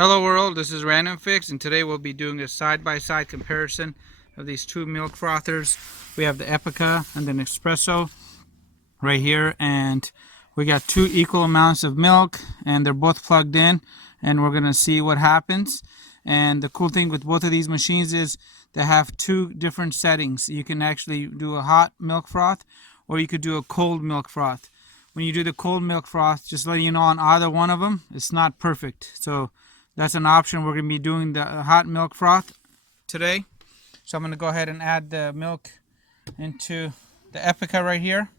Hello world, this is RandomFIX, and today we'll be doing a side-by-side comparison of these two milk frothers. We have the Epica and the Nespresso right here, and we got two equal amounts of milk, and they're both plugged in, and we're gonna see what happens. And the cool thing with both of these machines is they have two different settings. You can actually do a hot milk froth, or you could do a cold milk froth. When you do the cold milk froth, just letting you know, on either one of them, it's not perfect. So that's an option. We're going to be doing the hot milk froth today. So I'm going to go ahead and add the milk into the Epica right here.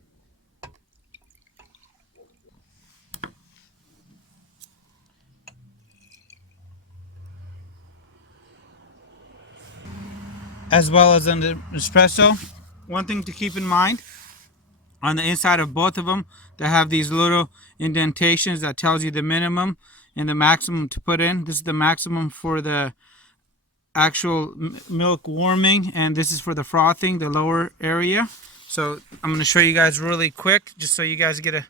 As well as on the Nespresso. One thing to keep in mind, on the inside of both of them, they have these little indentations that tells you the minimum and the maximum to put in. This is the maximum for the actual milk warming, and this is for the frothing, the lower area. So I'm going to show you guys really quick, just so you guys get a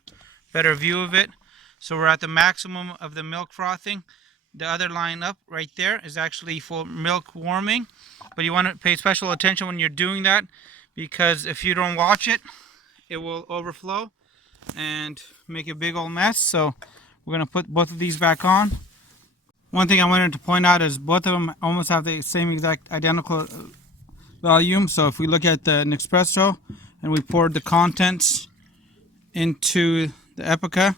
better view of it. So we're at the maximum of the milk frothing. The other line up right there is actually for milk warming, but you want to pay special attention when you're doing that, because if you don't watch it, it will overflow and make a big old mess. So we're going to put both of these back on. One thing I wanted to point out is both of them almost have the same exact identical volume. So if we look at the Nespresso and we poured the contents into the Epica,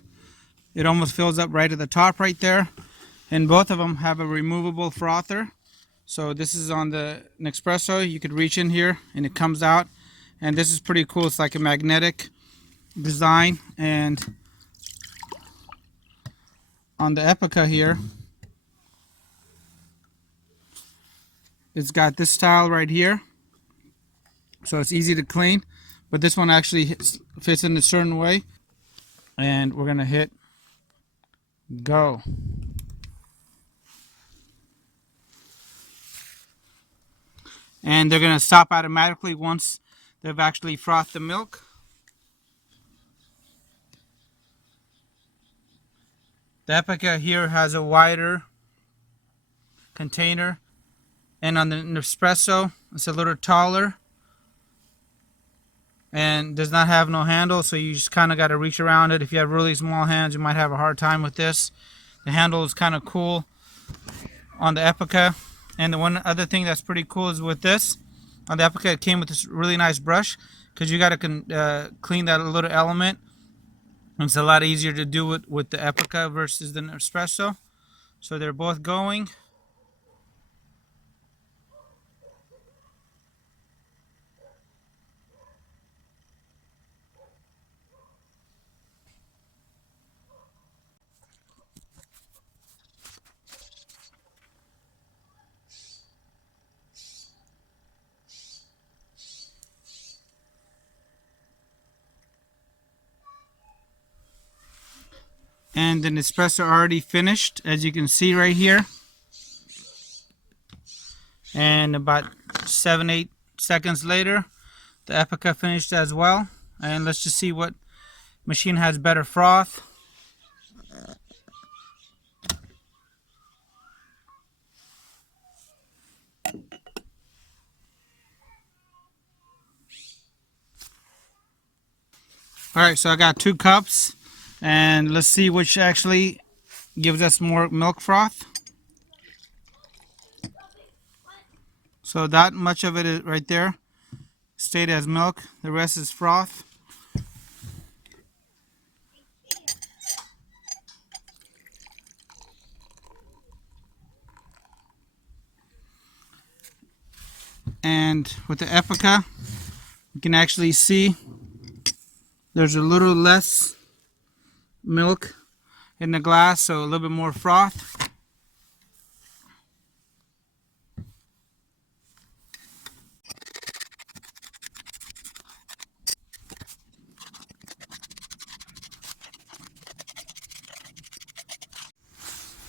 it almost fills up right at the top right there. And both of them have a removable frother. So this is on the Nespresso. You could reach in here and it comes out. And this is pretty cool. It's like a magnetic design. And on the Epica here, it's got this style right here. So it's easy to clean. But this one actually fits in a certain way. And we're going to hit go. And they're going to stop automatically once they've actually frothed the milk. The Epica here has a wider container, and on the Nespresso it's a little taller and does not have no handle, so you just kind of got to reach around it. If you have really small hands, you might have a hard time with this. The handle is kind of cool on the Epica. And the one other thing that's pretty cool is with this, on the Epica, it came with this really nice brush, because you got to clean that little element. And it's a lot easier to do it with the Epica versus the Nespresso. So they're both going. And the Nespresso already finished, as you can see right here. And about 7-8 seconds later, the Epica finished as well. And let's just see what machine has better froth. Alright, so I got 2 cups. And let's see which actually gives us more milk froth. So that much of it is right there stayed as milk. The rest is froth. And with the Epica, you can actually see there's a little less milk in the glass, so a little bit more froth.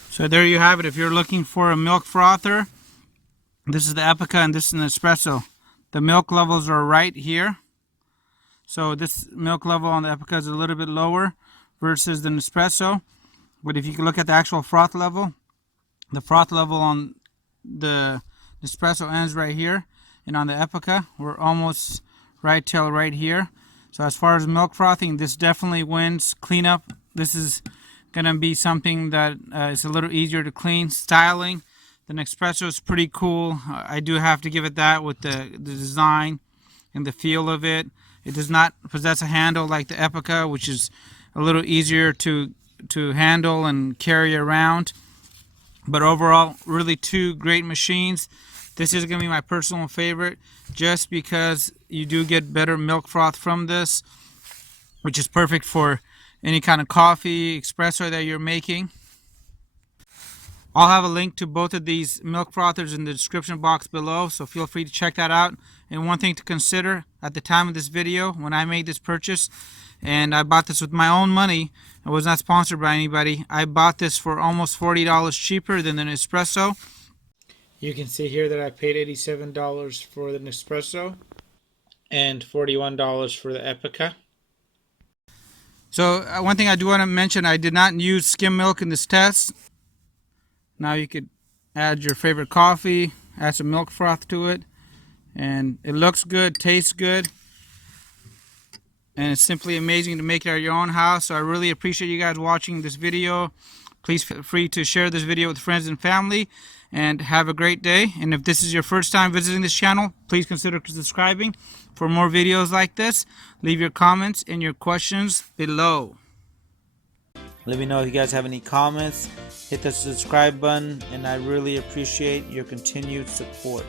So there you have it. If you're looking for a milk frother, this is the Epica and this is the Nespresso. The milk levels are right here. So this milk level on the Epica is a little bit lower versus the Nespresso. But if you can look at the actual froth level, The froth level on the Nespresso ends right here, and on the Epica we're almost right till right here. So as far as milk frothing, this definitely wins. Cleanup, this is gonna be something that is a little easier to clean. Styling, the Nespresso is pretty cool. I do have to give it that with the design and the feel of it. It does not possess a handle like the Epica, which is a little easier to handle and carry around. But overall, really two great machines. This is going to be my personal favorite just because you do get better milk froth from this, which is perfect for any kind of coffee, espresso that you're making. I'll have a link to both of these milk frothers in the description box below, so feel free to check that out. And one thing to consider at the time of this video, when I made this purchase, and I bought this with my own money, I was not sponsored by anybody, I bought this for almost $40 cheaper than the Nespresso. You can see here that I paid $87 for the Nespresso and $41 for the Epica. So one thing I do want to mention, I did not use skim milk in this test. Now you could add your favorite coffee, add some milk froth to it, and it looks good, tastes good, and it's simply amazing to make it at your own house. So I really appreciate you guys watching this video. Please feel free to share this video with friends and family, and have a great day. And if this is your first time visiting this channel, please consider subscribing for more videos like this. Leave your comments and your questions below. Let me know if you guys have any comments. Hit the subscribe button, and I really appreciate your continued support.